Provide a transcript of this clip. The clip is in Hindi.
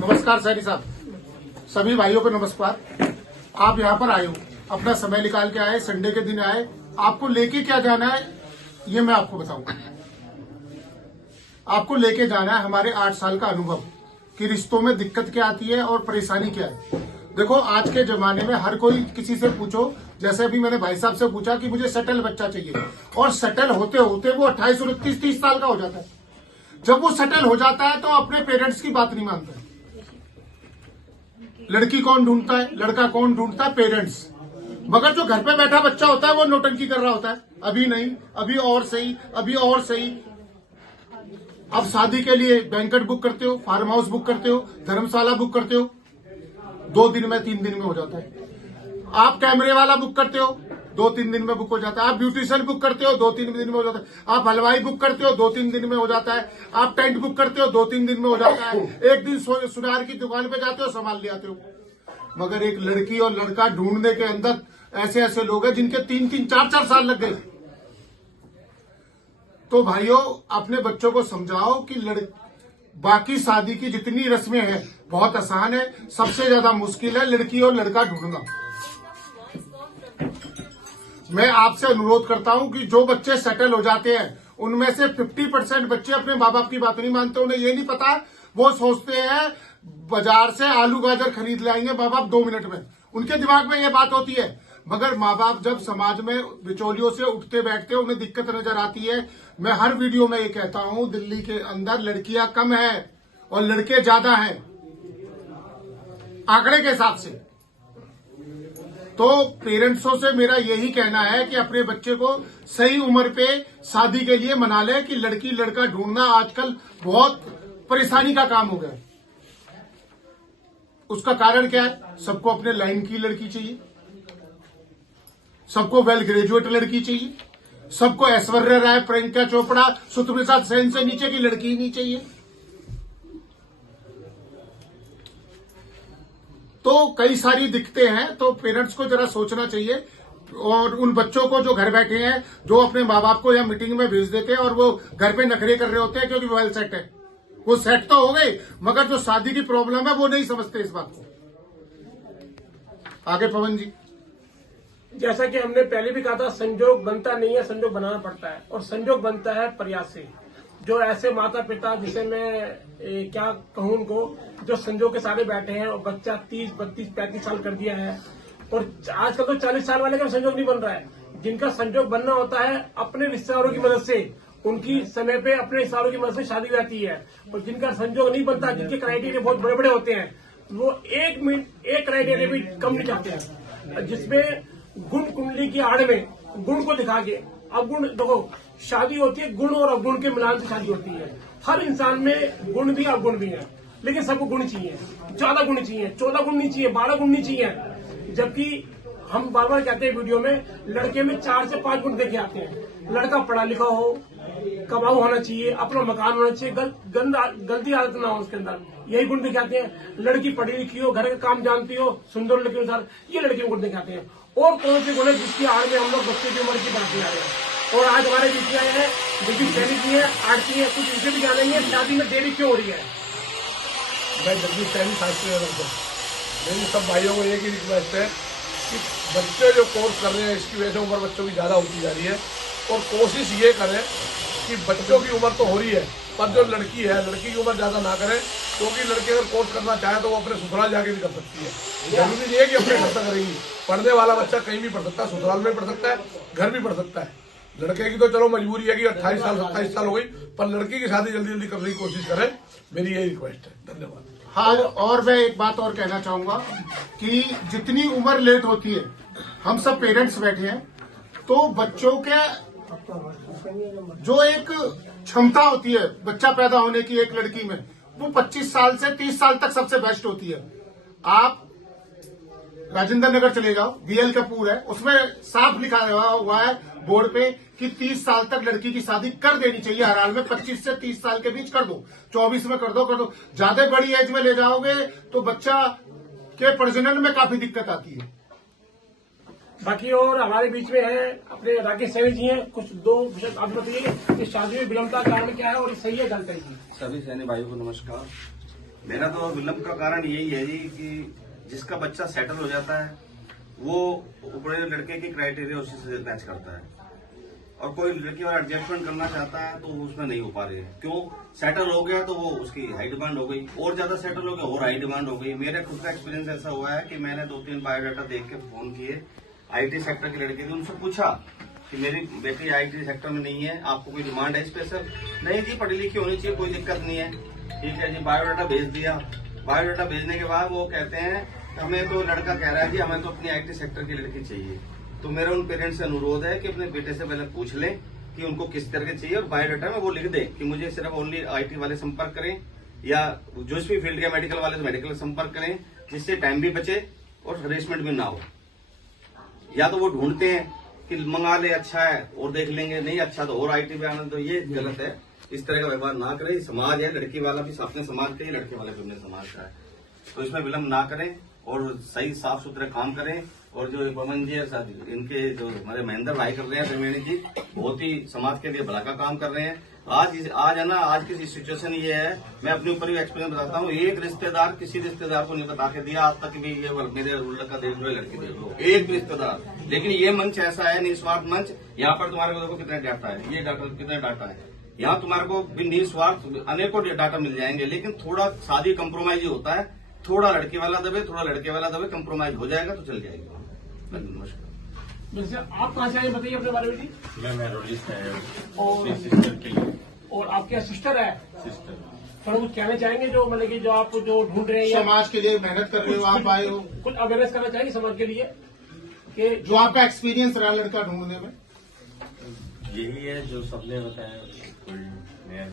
नमस्कार सैनी साहब, सभी भाइयों को नमस्कार। आप यहाँ पर आए हो, अपना समय निकाल के आए, संडे के दिन आए। आपको लेके क्या जाना है ये मैं आपको बताऊंगा। आपको लेके जाना है हमारे 8 साल का अनुभव कि रिश्तों में दिक्कत क्या आती है और परेशानी क्या है। देखो, आज के जमाने में हर कोई किसी से पूछो, जैसे अभी मैंने भाई साहब से पूछा कि मुझे सेटल बच्चा चाहिए, और सेटल होते होते वो 28, 29, 30 साल का हो जाता है। जब वो सेटल हो जाता है तो अपने पेरेंट्स की बात नहीं मानता। लड़की कौन ढूंढता है, लड़का कौन ढूंढता है? पेरेंट्स। मगर जो घर पे बैठा बच्चा होता है वो नौटंकी कर रहा होता है, अभी नहीं, अभी और सही, अभी और सही। अब शादी के लिए बैंकेट बुक करते हो, फार्म हाउस बुक करते हो, धर्मशाला बुक करते हो, 2 दिन में 3 दिन में हो जाता है। आप कैमरे वाला बुक करते हो, 2-3 दिन में बुक हो जाता है। आप ब्यूटिशियन बुक करते हो, 2-3 दिन में हो जाता है। आप हलवाई बुक करते हो, 2-3 दिन में हो जाता है। आप टेंट बुक करते हो, 2-3 दिन में हो जाता है। एक दिन सुनार की दुकान पे जाते हो, संभाल ले आते हो। मगर एक लड़की और लड़का ढूंढने के अंदर ऐसे ऐसे लोग हैं जिनके 3-3, 4-4 साल लग गए। तो भाइयों, अपने बच्चों को समझाओ कि बाकी शादी की जितनी रस्में हैं बहुत आसान है, सबसे ज्यादा मुश्किल है लड़की और लड़का ढूंढना। मैं आपसे अनुरोध करता हूं कि जो बच्चे सेटल हो जाते हैं उनमें से 50% बच्चे अपने माँ बाप की बात नहीं मानते। उन्हें ये नहीं पता, वो सोचते हैं बाजार से आलू गाजर खरीद लाएंगे माँ बाप 2 मिनट में। उनके दिमाग में ये बात होती है। मगर माँ बाप जब समाज में बिचौलियों से उठते बैठते उन्हें दिक्कत नजर आती है। मैं हर वीडियो में ये कहता हूं, दिल्ली के अंदर लड़कियां कम है और लड़के ज्यादा हैं आंकड़े के हिसाब से। तो पेरेंट्सों से मेरा यही कहना है कि अपने बच्चे को सही उम्र पे शादी के लिए मना ले कि लड़की लड़का ढूंढना आजकल बहुत परेशानी का काम हो गया है। उसका कारण क्या है? सबको अपने लाइन की लड़की चाहिए, सबको वेल ग्रेजुएट लड़की चाहिए, सबको ऐश्वर्या राय, प्रियंका चोपड़ा, सुष्मिता सेन से नीचे की लड़की ही नहीं चाहिए। तो कई सारी दिक्कतें हैं। तो पेरेंट्स को जरा सोचना चाहिए, और उन बच्चों को जो घर बैठे हैं, जो अपने माँ बाप को या मीटिंग में भेज देते हैं और वो घर पे नखरे कर रहे होते हैं क्योंकि वेल सेट है। वो सेट तो हो गए, मगर जो शादी की प्रॉब्लम है वो नहीं समझते इस बात को। आगे पवन जी। जैसा कि हमने पहले भी कहा था, संजोग बनता नहीं है, संजोग बनाना पड़ता है, और संजोग बनता है प्रयास से। जो ऐसे माता पिता, जिसे मैं क्या कहूं उनको, जो संजोग के सारे बैठे हैं और बच्चा 30, 32, 35 साल कर दिया है, और आजकल तो 40 साल वाले का संजोग नहीं बन रहा है। जिनका संजोग बनना होता है अपने रिश्तेदारों की मदद से, उनकी समय पे अपने रिश्तेदारों की मदद से शादी रहती है। और जिनका संजोग नहीं बनता, जिनके क्राइटेरिया बहुत बड़े बड़े होते हैं, वो एक क्राइटेरिया भी कम नहीं चाहते हैं, जिसमें गुण कुंडली की आड़ में गुण को दिखा के अवगुण। देखो, शादी होती है गुण और अवगुण के मिलान से शादी होती है। हर इंसान में गुण भी अवगुण भी है, लेकिन सबको गुण चाहिए। ज्यादा गुण चाहिए, 14 गुण नहीं चाहिए, 12 गुण नहीं चाहिए। जबकि हम बार बार कहते हैं वीडियो में, लड़के में 4 से 5 गुण देखे आते हैं। लड़का पढ़ा लिखा हो, कमाऊ होना चाहिए, अपना मकान होना चाहिए, गलती आदत ना हो उसके अंदर, यही गुण दिखाते हैं। लड़की पढ़ी लिखी हो, घर का काम जानती हो, सुंदर लड़की अनुसार, ये लड़की में गुण दिखाते हैं। और कौन से गुण है जिसकी आड़ में हम लोग बच्चे की उम्र की बात नहीं आ रहे हैं। और आज हमारे बीच में आए हैं जो सैनिक की है, आरती है, कुछ इनसे भी जानेंगे शादी में देरी क्यों हो रही है। मैं जगदीश सैनी शास्त्री नगर। मेरी सब भाइयों को एक ही रिक्वेस्ट है कि बच्चे जो कोर्स कर रहे हैं इसकी वजह से उम्र बच्चों की ज़्यादा होती जा रही है, और कोशिश ये करें कि बच्चों की उम्र तो हो रही है, पर जो लड़की है, लड़की की उम्र ज़्यादा ना करें, क्योंकि लड़की अगर कोर्स करना चाहे तो वो अपने ससुराल जाके भी कर सकती है। जरूरी नहीं है कि अपने घर तक करेंगी। पढ़ने वाला बच्चा कहीं भी पढ़ सकता है, ससुराल में पढ़ सकता है, घर भी पढ़ सकता है। लड़के की तो चलो मजबूरी है कि 28 साल 27 साल हो गई, पर लड़की की शादी जल्दी जल्दी करने की कोशिश करें। मेरी यही रिक्वेस्ट है। धन्यवाद। हाँ, और मैं एक बात और कहना चाहूंगा कि जितनी उम्र लेट होती है, हम सब पेरेंट्स बैठे हैं, तो बच्चों के जो एक क्षमता होती है बच्चा पैदा होने की एक लड़की में, वो 25 साल से 30 साल तक सबसे बेस्ट होती है। आप राजेंद्र नगर चले जाओ, बीएल कपूर है, उसमें साफ लिखा हुआ है बोर्ड पे कि 30 साल तक लड़की की शादी कर देनी चाहिए हर हाल में। 25 से 30 साल के बीच कर दो, 24 में कर दो। ज्यादा बड़ी एज में ले जाओगे तो बच्चा के प्रजनन में काफी दिक्कत आती है। बाकी और हमारे बीच में है अपने राकेश सैनी जी हैं, कुछ 2 विषय आप बताइए कि शादी में विलंबता कारण क्या है और सही है जानकारी। सभी सैनी भाइयों को नमस्कार। मेरा तो विलंब का कारण यही है जी कि जिसका बच्चा सेटल हो जाता है वो ऊपरे लड़के की क्राइटेरिया उसी से मैच करता है, और कोई लड़की वाला एडजस्टमेंट करना चाहता है तो उसमें नहीं हो पा रही है। क्यों? सेटल हो गया तो वो उसकी हाई डिमांड हो गई, और ज्यादा सेटल हो गया और हाई डिमांड हो गई। मेरा खुद का एक्सपीरियंस ऐसा हुआ है कि मैंने 2-3 बायोडाटा देख के फोन किए आईटी सेक्टर की लड़की थी, उनसे पूछा कि मेरी बेटी आईटी सेक्टर में नहीं है, आपको कोई डिमांड है स्पेशल? नहीं जी, पढ़ी लिखी होनी चाहिए, कोई दिक्कत नहीं है। ठीक है जी, बायोडाटा भेज दिया। बायोडाटा भेजने के बाद वो कहते हैं कि हमें तो लड़का कह रहा है जी हमें तो अपनी आईटी सेक्टर की लड़की चाहिए। तो मेरा उन पेरेंट्स से अनुरोध है कि अपने बेटे से पहले पूछ लें कि उनको किस तरह के चाहिए, और बायोडाटा में वो लिख दें कि मुझे सिर्फ ओनली आईटी वाले संपर्क करें, या जो भी फील्ड के मेडिकल वाले तो मेडिकल संपर्क करें, जिससे टाइम भी बचे और हरेसमेंट भी ना हो। या तो वो ढूंढते हैं कि मंगा ले, अच्छा है और देख लेंगे, नहीं अच्छा तो और आईटी पे आना, तो ये गलत है। इस तरह का व्यवहार ना करें। समाज है, लड़की वाला भी अपने समाज का ही, लड़के वाले भी अपने समाज का है, तो इसमें विलंब ना करें और सही साफ सुथरे काम करें। और जो पवन जी इनके जो हमारे महेंद्र भाई कर रहे हैं त्रिवेणी जी, बहुत ही समाज के लिए भला का काम कर रहे हैं। आज है ना, आज की सिचुएशन ये है, मैं अपने ऊपर भी एक्सपीरियंस बताता हूँ। एक रिश्तेदार किसी रिश्तेदार को नहीं बता के दिया आज तक भी ये मेरे लड़का देख लो, लड़की देख लो, एक भी रिश्तेदार। लेकिन ये मंच ऐसा है, निस्वार्थ मंच। यहाँ पर तुम्हारे को देखो कितने डाटा है, ये डाटा कितने डाटा है। यहाँ तुम्हारे को भी निस्वार्थ अनेकों डाटा मिल जाएंगे, लेकिन थोड़ा शादी कंप्रोमाइज ही होता है। थोड़ा लड़के वाला दबे, थोड़ा लड़के वाला दबे, कंप्रोमाइज हो जाएगा तो चल जाएगा। नमस्कार। वैसे आप कहाँ से आए बताइए अपने बारे में जी। मैं मेहरौली से आया हूँ और- अपनी सिस्टर के लिए। और आपके सिस्टर है, सिस्टर थोड़ा कुछ कहना चाहेंगे जो मतलब कि जो आप जो ढूंढ रहे हैं या समाज के लिए मेहनत कर रहे हो, आप आए हो, कुछ अवेयरनेस करना चाहेंगे समाज के लिए कि जो आपका एक्सपीरियंस रहा लड़का ढूंढने में? यही है जो सबने बताया।